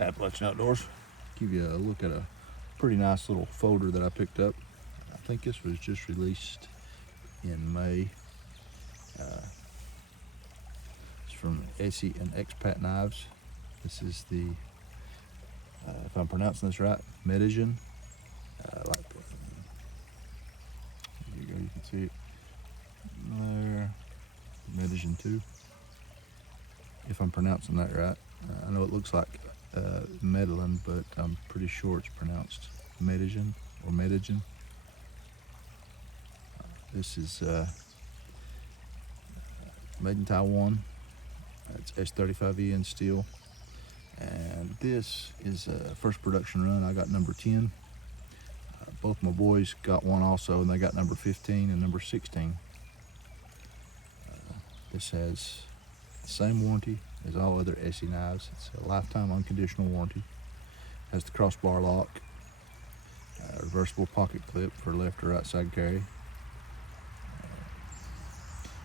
Appalachian Outdoors. Give you a look at a pretty nice little folder that I picked up. I think this was just released in May. It's from ESEE and EXPAT knives. This is the, if I'm pronouncing this right, Medellin. Like the, there you go, you can see it there. Medellin 2. If I'm pronouncing that right. I know it looks like Medellin, but I'm pretty sure it's pronounced Medellin or Medellin. This is made in Taiwan. It's S35E in steel. And this is a first production run. I got number 10. Both my boys got one also, and they got number 15 and number 16. This has the same warranty as all other ESEE knives. It's a lifetime unconditional warranty. Has the crossbar lock, reversible pocket clip for left or right side carry.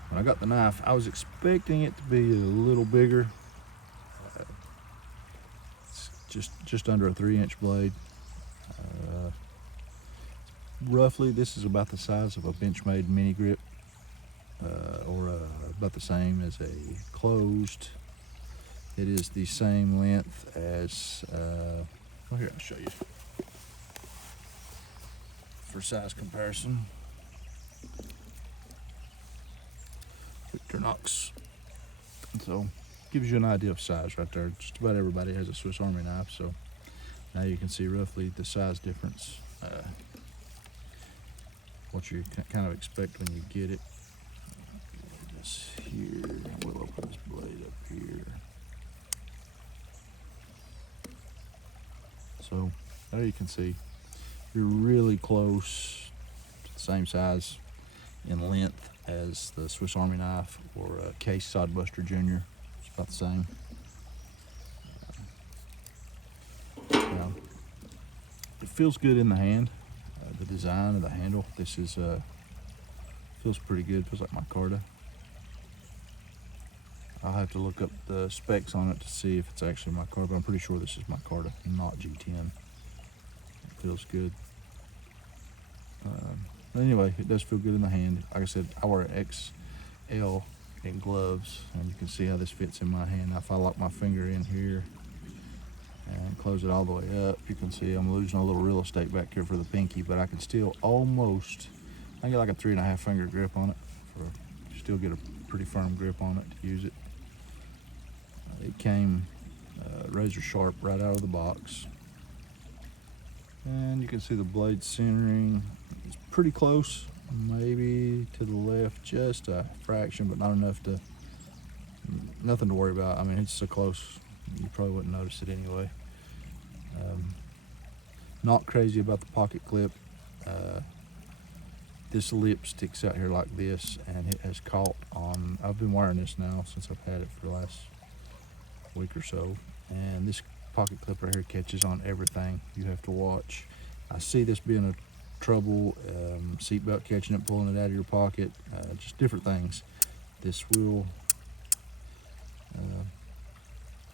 When I got the knife, I was expecting it to be a little bigger. It's just under a 3-inch blade. Roughly, this is about the size of a Benchmade mini grip, or about the same as a closed. It is the same length as, well, here, I'll show you for size comparison. Victorinox. So, gives you an idea of size right there. Just about everybody has a Swiss Army knife, so now you can see roughly the size difference, what you kind of expect when you get it. This here, we'll open this blade up here. So there you can see you're really close to the same size in length as the Swiss Army knife or a Case Sodbuster Jr. It's about the same. It feels good in the hand. The design of the handle, this is feels pretty good. Feels like micarta. I'll have to look up the specs on it to see if it's actually micarta, but I'm pretty sure this is micarta, not G10. It feels good. Anyway, it does feel good in the hand. Like I said, I wear an XL in gloves, and you can see how this fits in my hand. Now, if I lock my finger in here and close it all the way up, you can see I'm losing a little real estate back here for the pinky, but I can still almost, I get like a 3.5 finger grip on it, still get a pretty firm grip on it to use it. It came razor sharp right out of the box. And you can see the blade centering. It's pretty close, maybe to the left, just a fraction, but not enough to, nothing to worry about. I mean, it's so close, you probably wouldn't notice it anyway. Not crazy about the pocket clip. This lip sticks out here like this, and it has caught on, I've been wearing this now since I've had it for the last week or so, and this pocket clip right here catches on everything. You have to watch. I see this being a trouble, seatbelt catching it, pulling it out of your pocket, just different things. This will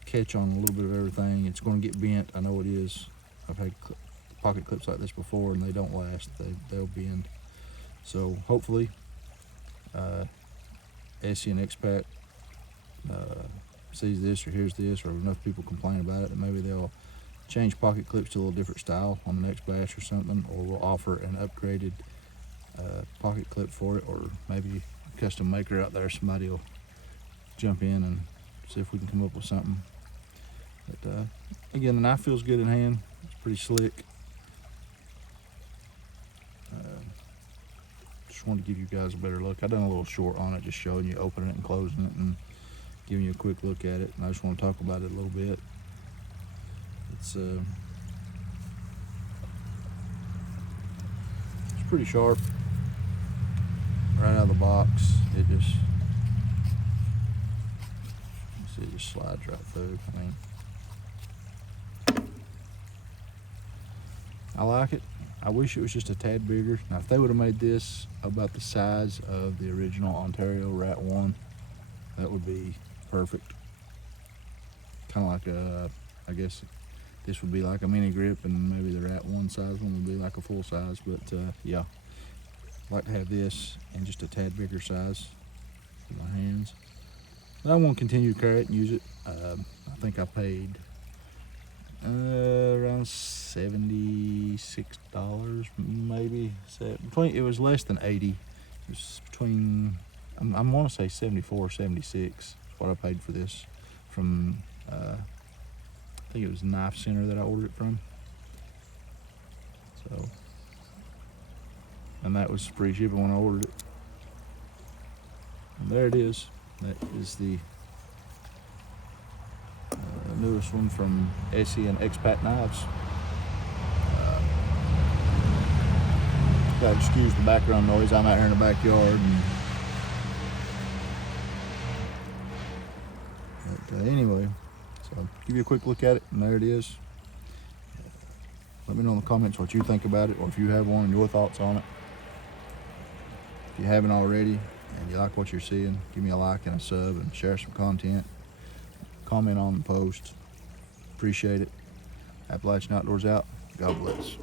catch on a little bit of everything. It's going to get bent, I know it is. I've had pocket clips like this before, and they don't last. They'll bend. So hopefully ESEE and EXPAT sees this or hears this, or enough people complain about it that maybe they'll change pocket clips to a little different style on the next batch or something, or we'll offer an upgraded pocket clip for it, or maybe a custom maker out there, somebody will jump in and see if we can come up with something. But again, the knife feels good in hand. It's pretty slick. Just wanted to give you guys a better look. I've done a little short on it, just showing you opening it and closing it and giving you a quick look at it. And I just want to talk about it a little bit. It's pretty sharp right out of the box. It just, you see, it just slides right through. I mean, I like it. I wish it was just a tad bigger. Now, if they would have made this about the size of the original Ontario Rat 1, that would be perfect. Kind of like a, I guess, this would be like a mini grip, and maybe the Rat 1 size one would be like a full size. But yeah, I'd like to have this in just a tad bigger size for my hands. But I want to continue to carry it and use it. I think I paid around $76 maybe. It was less than 80. It was between, I want to say 74, 76 what I paid for this from I think it was Knife Center that I ordered it from. So, and that was free shipping when I ordered it. And there it is. That is the newest one from ESEE and EXPAT knives. Gotta excuse the background noise. I'm out here in the backyard. But anyway, so give you a quick look at it, and there it is. Let me know in the comments what you think about it, or if you have one and your thoughts on it. If you haven't already and you like what you're seeing, give me a like and a sub and share some content. Comment on the post. Appreciate it. Appalachian Outdoors out. God bless.